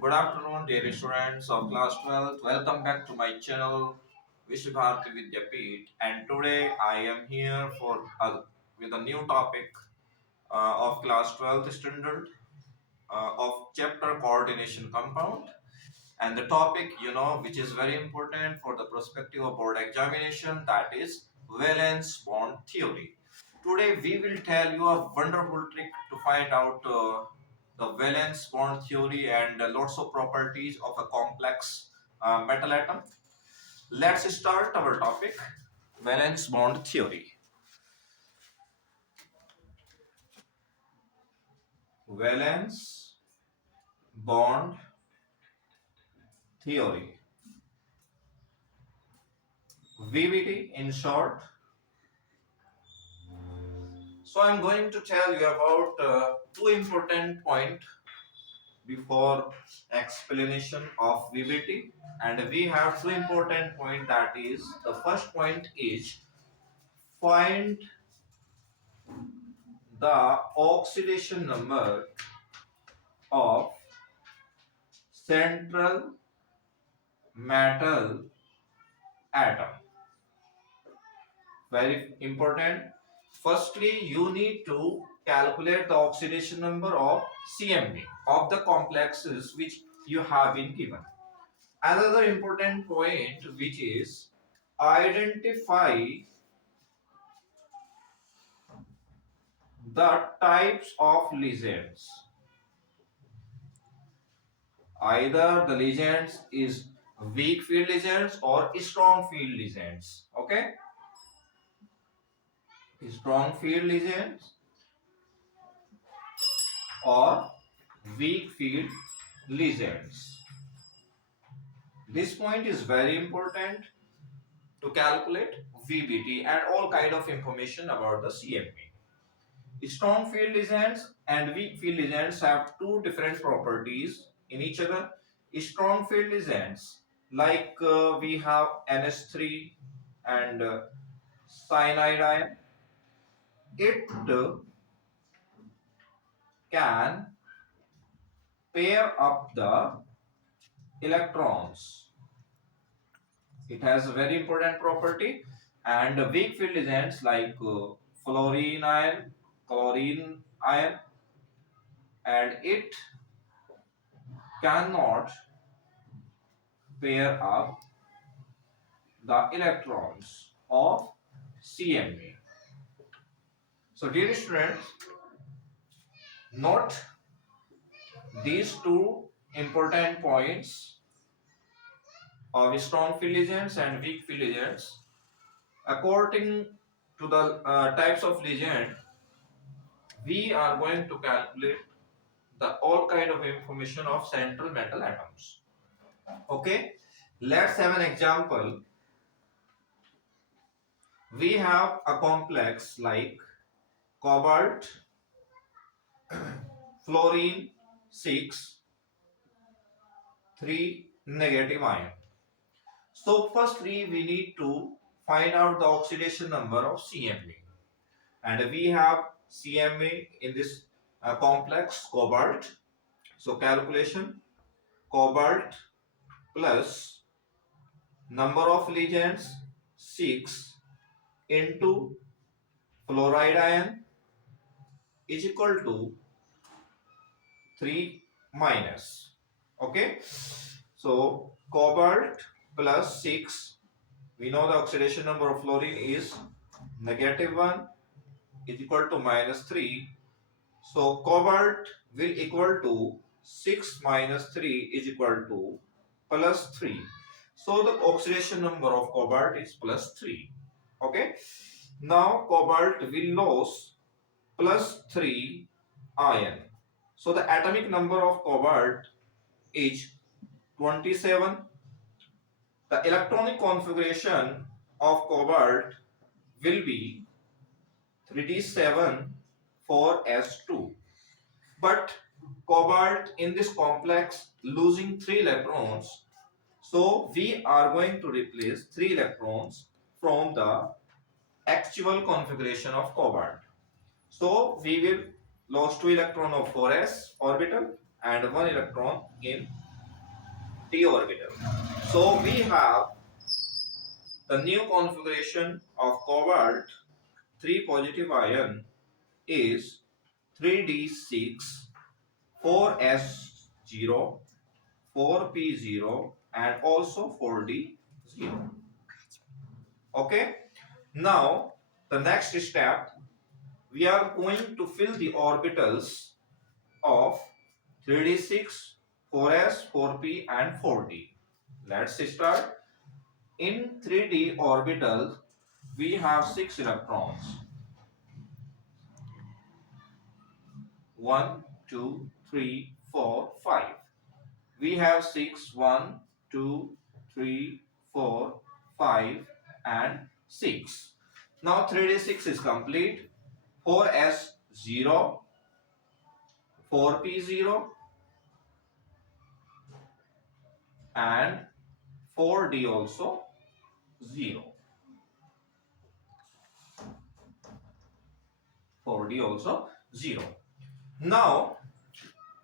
Good afternoon, dear students of class 12th. Welcome back to my channel, Vishwabharati Vidyapeeth. And today I am here with a new topic of class 12th standard of chapter coordination compound. And the topic, which is very important for the perspective of board examination, that is valence bond theory. Today we will tell you a wonderful trick to find out the valence bond theory and lots of properties of a complex metal atom. Let's start our topic, valence bond theory. Valence bond theory. VBT in short. So I'm going to tell you about two important points before explanation of VBT, and we have two important point. That is, the first point is find the oxidation number of central metal atom. Very important. Firstly, you need to calculate the oxidation number of CMB of the complexes which you have been given. Another important point, which is identify the types of ligands. Either the ligands is weak field ligands or strong field ligands. Okay, strong field ligands or weak field ligands. This point is very important to calculate VBT and all kind of information about the CMP. Strong field ligands and weak field ligands have two different properties in each other. Strong field ligands, like we have NH3 and cyanide ion, it can pair up the electrons. It has a very important property. And weak field ligands like fluorine ion, chlorine ion, and it cannot pair up the electrons of CMA. So dear students, note these two important points of strong field ligands and weak field ligands. According to the types of ligand, we are going to calculate the all kind of information of central metal atoms. Okay, let's have an example. We have a complex like cobalt, fluorine 6, 3 negative ion. So firstly we need to find out the oxidation number of CMA, and we have CMA in this complex cobalt. So calculation, cobalt plus number of ligands 6 into fluoride ion is equal to 3 minus. Okay, so cobalt plus 6, we know the oxidation number of fluorine is -1 is equal to -3. So cobalt will equal to 6 minus 3 is equal to plus 3. So the oxidation number of cobalt is plus 3. Okay, now cobalt will lose plus 3 ion. So the atomic number of cobalt is 27. The electronic configuration of cobalt will be 3d7 4s2. But cobalt in this complex losing 3 electrons. So we are going to replace 3 electrons from the actual configuration of cobalt. So we will lose 2 electron of 4s orbital and 1 electron in d orbital. So we have the new configuration of cobalt 3 positive ion is 3d6, 4s0, 4p0, and also 4d0. Okay. Now the next step, we are going to fill the orbitals of 3d6, 4s, 4p, and 4d. Let's start. In 3d orbital, we have 6 electrons. 1, 2, 3, 4, 5. We have 6, 1, 2, 3, 4, 5, and 6. Now 3d6 is complete. 4s0, 4p0, and 4d also 0. 4d also 0. Now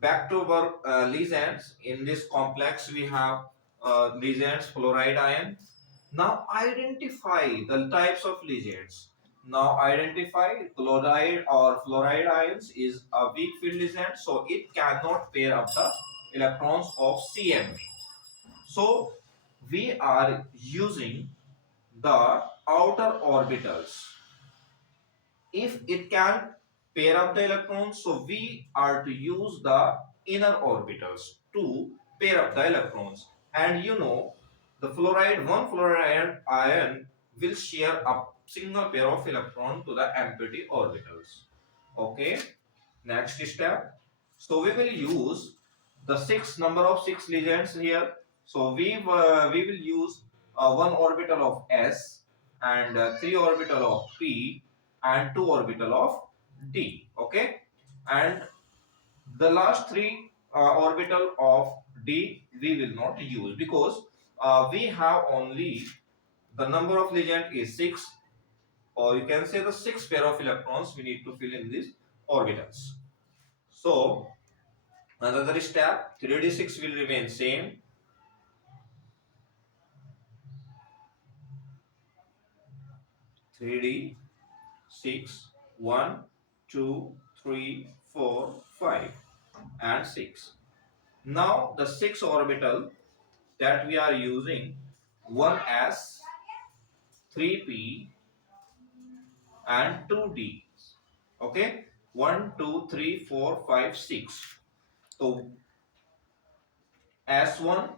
back to our ligands. In this complex we have ligands, fluoride ion. Now identify the types of ligands. Now identify chloride or fluoride ions is a weak field ligand, so it cannot pair up the electrons of CME. So we are using the outer orbitals. If it can pair up the electrons, so we are to use the inner orbitals to pair up the electrons. And you know, the fluoride, one fluoride ion will share a single pair of electron to the empty orbitals. Okay, next step. So we will use the number of 6 ligands here. So we will use one orbital of s and 3 orbital of p and 2 orbital of d. Okay, and the last 3 orbital of d we will not use because we have only the number of ligand is 6, or you can say the 6 pair of electrons we need to fill in these orbitals. So another step, 3d6 will remain same. 3d6, 1, 2, 3, 4, 5, and 6. Now the 6 orbital that we are using, 1s, 3p, and 2d. Okay, 1, 2, 3, 4, 5, 6. So s1,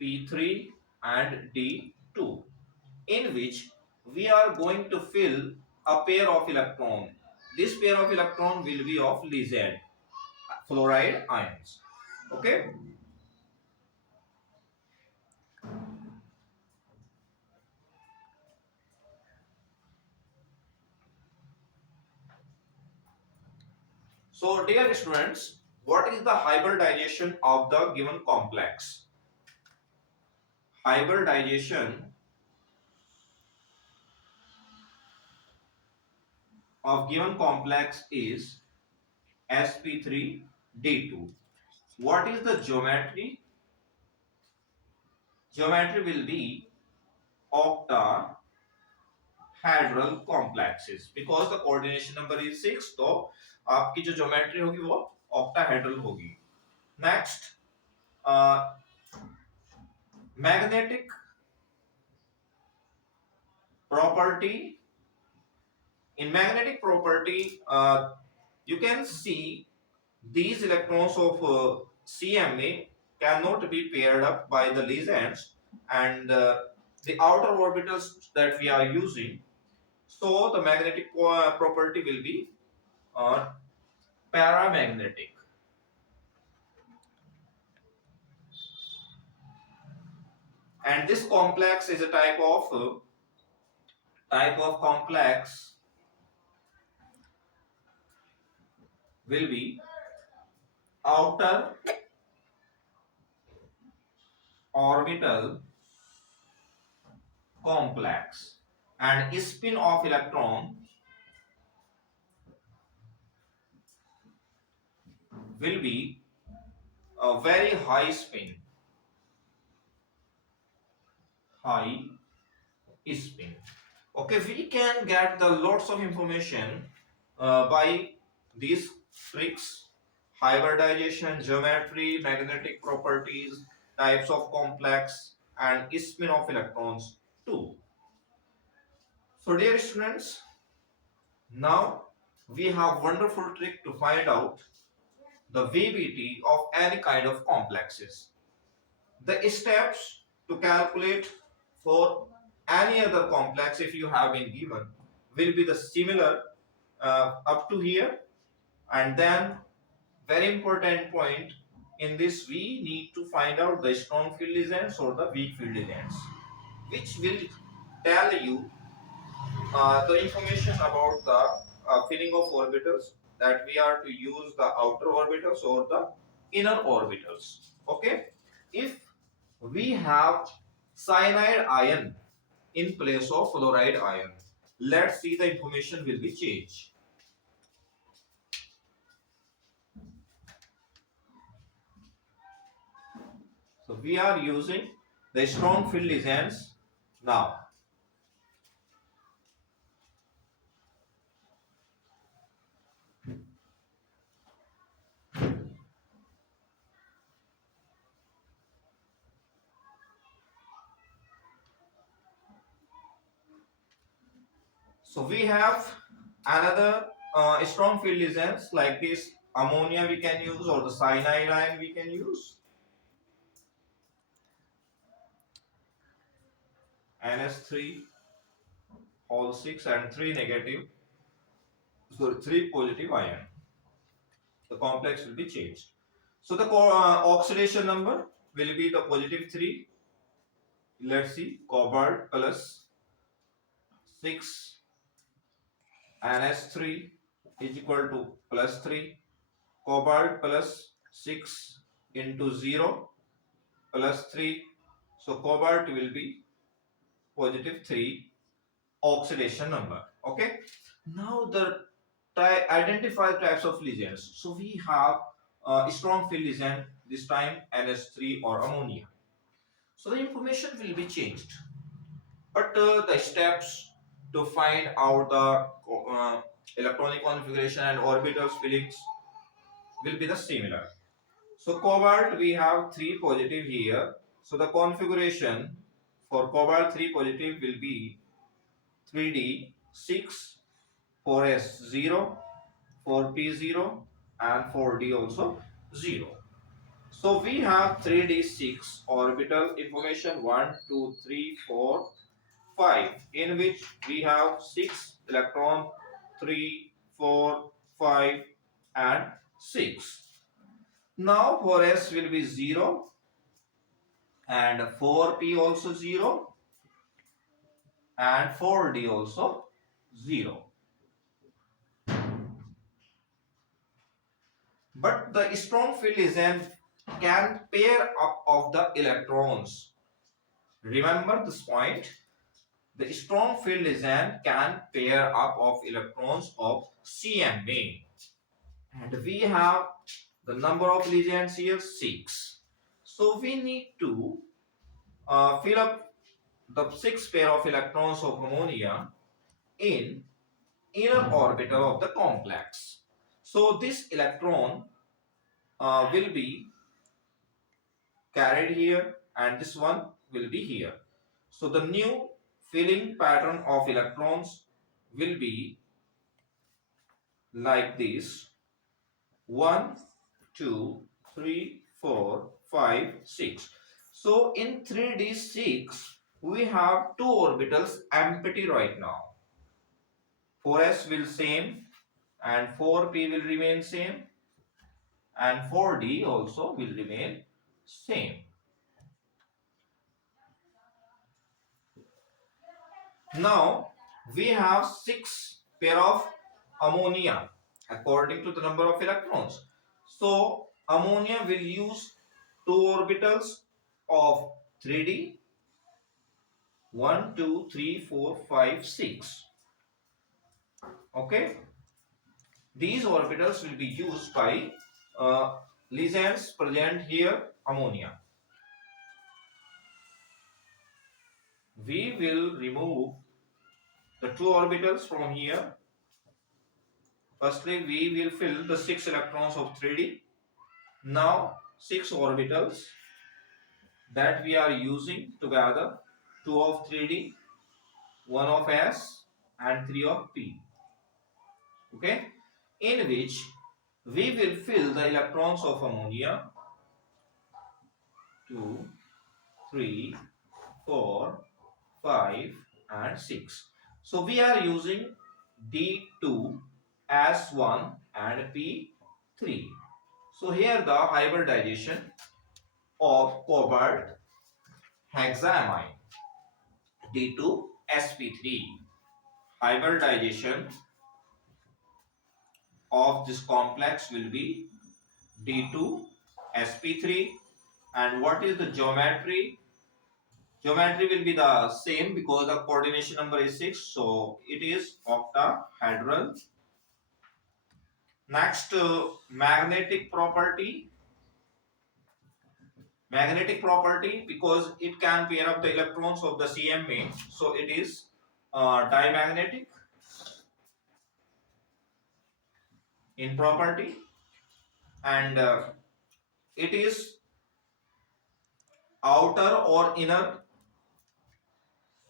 p3, and d2, in which we are going to fill a pair of electron. This pair of electron will be of ligand, fluoride ions. Okay. So dear students, what is the hybridization of the given complex? Hybridization of given complex is sp3d2. What is the geometry? Geometry will be octahedral complexes because the coordination number is 6, तो आपकी जो geometry होगी वो octahedral होगी. Next, magnetic property. In magnetic property, you can see these electrons of CMA cannot be paired up by the ligands, and the outer orbitals that we are using. So the magnetic property will be uh, paramagnetic. And this complex is a type of complex will be outer orbital complex, and spin of electron will be a very high spin. high spin. Okay, we can get the lots of information by these tricks: hybridization, geometry, magnetic properties, types of complex, and spin of electrons too. So dear students, now we have wonderful trick to find out the VBT of any kind of complexes. The steps to calculate for any other complex, if you have been given, will be the similar up to here. And then very important point in this, we need to find out the strong field agents or the weak field agents, which will tell you the information about the filling of orbitals, that we are to use the outer orbitals or the inner orbitals. Okay, if we have cyanide ion in place of fluoride ion, let's see the information will be changed. So we are using the strong field agents now. So we have another strong field agents like this ammonia we can use, or the cyanide ion we can use. NS3 whole 6 and 3 negative, so 3 positive ion. The complex will be changed. So the oxidation number will be the positive 3. Let's see, cobalt plus 6 NS3 is equal to plus 3. Cobalt plus 6 into 0 plus 3. So cobalt will be positive 3 oxidation number. Okay. Now the identify types of ligands. So we have a strong field ligand, this time NS3 or ammonia. So the information will be changed, but the steps to find out the electronic configuration and orbitals fillings will be the similar. So cobalt we have 3 positive here. So the configuration for cobalt 3 positive will be 3D 6, 4S 0, 4P0, and 4D also 0. So we have 3D6 orbital information 1, 2, 3, 4, 5, in which we have 6 electron, 3, 4, 5, and 6. Now 4S will be 0 and 4P also 0 and 4D also 0. But the strong field agent can pair up of the electrons. Remember this point. The strong field agent can pair up of electrons of CMA. And we have the number of ligands here 6. So we need to fill up the 6 pair of electrons of ammonia in inner orbital of the complex. So this electron will be carried here and this one will be here. So the new filling pattern of electrons will be like this: 1, 2, 3, 4, 5, 6. So in 3D6 we have 2 orbitals empty right now. 4s will same and 4p will remain same and 4d also will remain same. Now we have 6 pair of ammonia according to the number of electrons. So ammonia will use 2 orbitals of 3d, 1, 2, 3, 4, 5, 6. Okay, these orbitals will be used by ligands present here ammonia. We will remove the two orbitals from here. Firstly, we will fill the 6 electrons of 3D. Now 6 orbitals that we are using together, 2 of 3D, 1 of S and 3 of P. Okay, in which we will fill the electrons of ammonia 2, 3, 4, 5 and 6. So we are using D2, S1 and P3. So here the hybridization of cobalt hexaamine D2sp3. Hybridization of this complex will be D2sp3. And what is the geometry? Geometry will be the same because the coordination number is 6, so it is octahedral. Next, magnetic property. Magnetic property, because it can pair up the electrons of the CMA, so it is diamagnetic in property, and it is outer or inner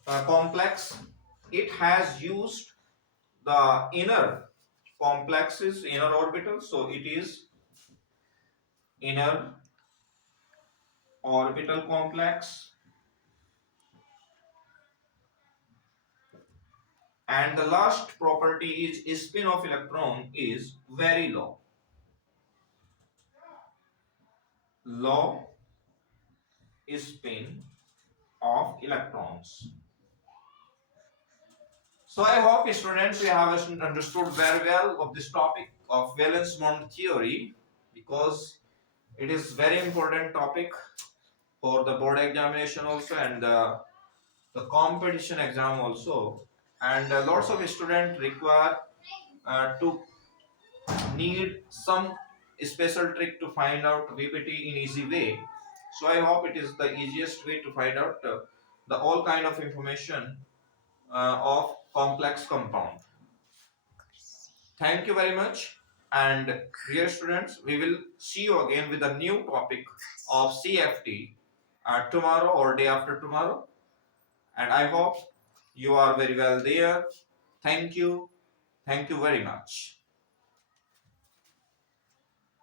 complex. It has used the inner complexes, inner orbitals, so it is inner orbital complex. And the last property is spin of electron is very low. Low spin of electrons. So I hope students you have understood very well of this topic of valence bond theory, because it is very important topic for the board examination also, and the competition exam also, and lots of students require to need some special trick to find out VPT in easy way. So I hope it is the easiest way to find out the all kind of information of complex compound. Thank you very much. And dear students, we will see you again with a new topic of CFT tomorrow or day after tomorrow. And I hope you are very well there. Thank you. Thank you very much.